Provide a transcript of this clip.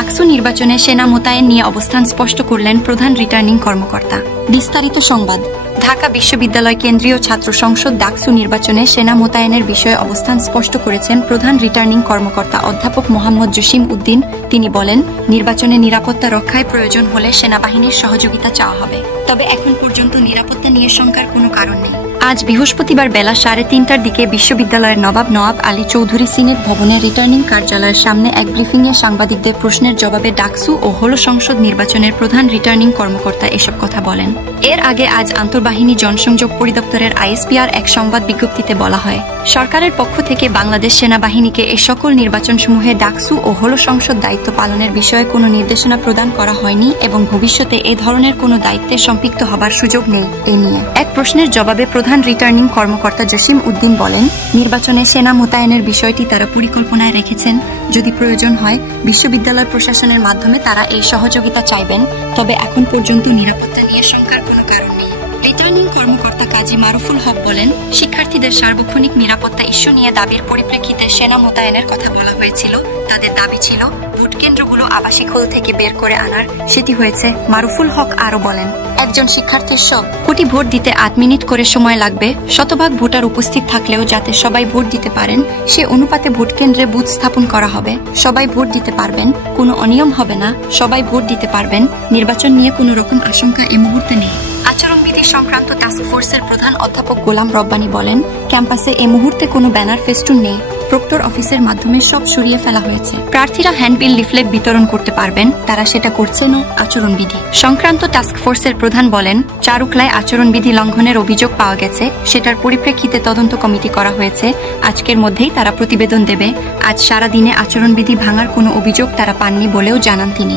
ডাকসু নির্বাচনে সেনা মোতায়েন নিয়ে অবস্থান স্পষ্ট করলেন প্রধান রিটার্নিং কর্মকর্তা। বিস্তারিত সংবাদ। ঢাকা বিশ্ববিদ্যালয় কেন্দ্রীয় ছাত্র সংসদ ডাকসু নির্বাচনে সেনা মোতায়েনের বিষয়ে অবস্থান স্পষ্ট করেছেন প্রধান রিটার্নিং কর্মকর্তা অধ্যাপক মোহাম্মদ জসিম উদ্দিন। তিনি বলেন, নির্বাচনে নিরাপত্তা রক্ষায় প্রয়োজন হলে সেনাবাহিনীর সহযোগিতা চাওয়া হবে, তবে এখন পর্যন্ত নিরাপত্তা নিয়ে শঙ্কার কোনো কারণ নেই। আজ বৃহস্পতিবার বেলা 3:30টার দিকে বিশ্ববিদ্যালয়ের নবাব নওয়াব আলী চৌধুরী সিনেট ভবনে রিটার্নিং কার্যালয়ের সামনে এক ব্রিফিংয়ে সাংবাদিকদের প্রশ্নের জবাবে ডাকসু ও হল সংসদ নির্বাচনের প্রধান রিটার্নিং কর্মকর্তা এসব কথা বলেন। এর আগে আজ আন্তঃবাহিনী জনসংযোগ পরিদপ্তরের আইএসপিআর এক সংবাদ বিজ্ঞপ্তিতে বলা হয়, সরকারের পক্ষ থেকে বাংলাদেশ সেনাবাহিনীকে এ সকল নির্বাচনসমূহে ডাকসু ও হল সংসদ দায়িত্ব পালনের বিষয়ে কোনো নির্দেশনা প্রদান করা হয়নি এবং ভবিষ্যতে এ ধরনের কোনো দায়িত্বে সম্পৃক্ত হবার সুযোগ নেই। এ নিয়ে এক প্রশ্নের জবাবে প্রধান রিটার্নিং কর্মকর্তা জসিম উদ্দিন বলেন, নির্বাচনে সেনা মোতায়েনের বিষয়টি তারা পরিকল্পনায় রেখেছেন। যদি প্রয়োজন হয় বিশ্ববিদ্যালয় প্রশাসনের মাধ্যমে তারা এই সহযোগিতা চাইবেন, তবে এখন পর্যন্ত নিরাপত্তা নিয়ে শঙ্কার কোনো কারণ নেই। রিটার্নিং কর্মকর্তা কাজী মারুফুল হক বলেন, শিক্ষার্থীদের সার্বক্ষণিক নিরাপত্তা ইস্যু নিয়ে দাবির পরিপ্রেক্ষিতে সেনা মোতায়েনের কথা বলা হয়েছিল। তাদের দাবি ছিল ভোট কেন্দ্রগুলো আবাসিক হল থেকে বের করে আনার, সেটি হয়েছে। মারুফুল হক আরো বলেন, একজন শিক্ষার্থীর সব কোটি ভোট দিতে 8 মিনিট করে সময় লাগবে। শতভাগ ভোটার উপস্থিত থাকলেও যাতে সবাই ভোট দিতে পারেন সে অনুপাতে ভোট কেন্দ্রে বুথ স্থাপন করা হবে। সবাই ভোট দিতে পারবেন, কোনো অনিয়ম হবে না, সবাই ভোট দিতে পারবেন। নির্বাচন নিয়ে কোনো রকম আশঙ্কা এ মুহূর্তে নেই। আচরণবিধি সংক্রান্ত টাস্ক ফোর্সের প্রধান অধ্যাপক গোলাম রব্বানী বলেন, ক্যাম্পাসে এ মুহূর্তে কোনো ব্যানার ফেস্টুন নেই। প্রক্টর অফিসের মাধ্যমে সব সরিয়ে ফেলা হয়েছে। প্রার্থীরা হ্যান্ডবিল লিফলেট বিতরণ করতে পারবেন, তারা সেটা করছেন। আচরণবিধি সংক্রান্ত টাস্ক ফোর্সের প্রধান বলেন, চারুকলায় আচরণবিধি লঙ্ঘনের অভিযোগ পাওয়া গেছে, সেটার পরিপ্রেক্ষিতে তদন্ত কমিটি করা হয়েছে। আজকের মধ্যেই তারা প্রতিবেদন দেবে। আজ সারা দিনে আচরণবিধি ভাঙার কোনো অভিযোগ তারা পাননি বলেও জানান তিনি।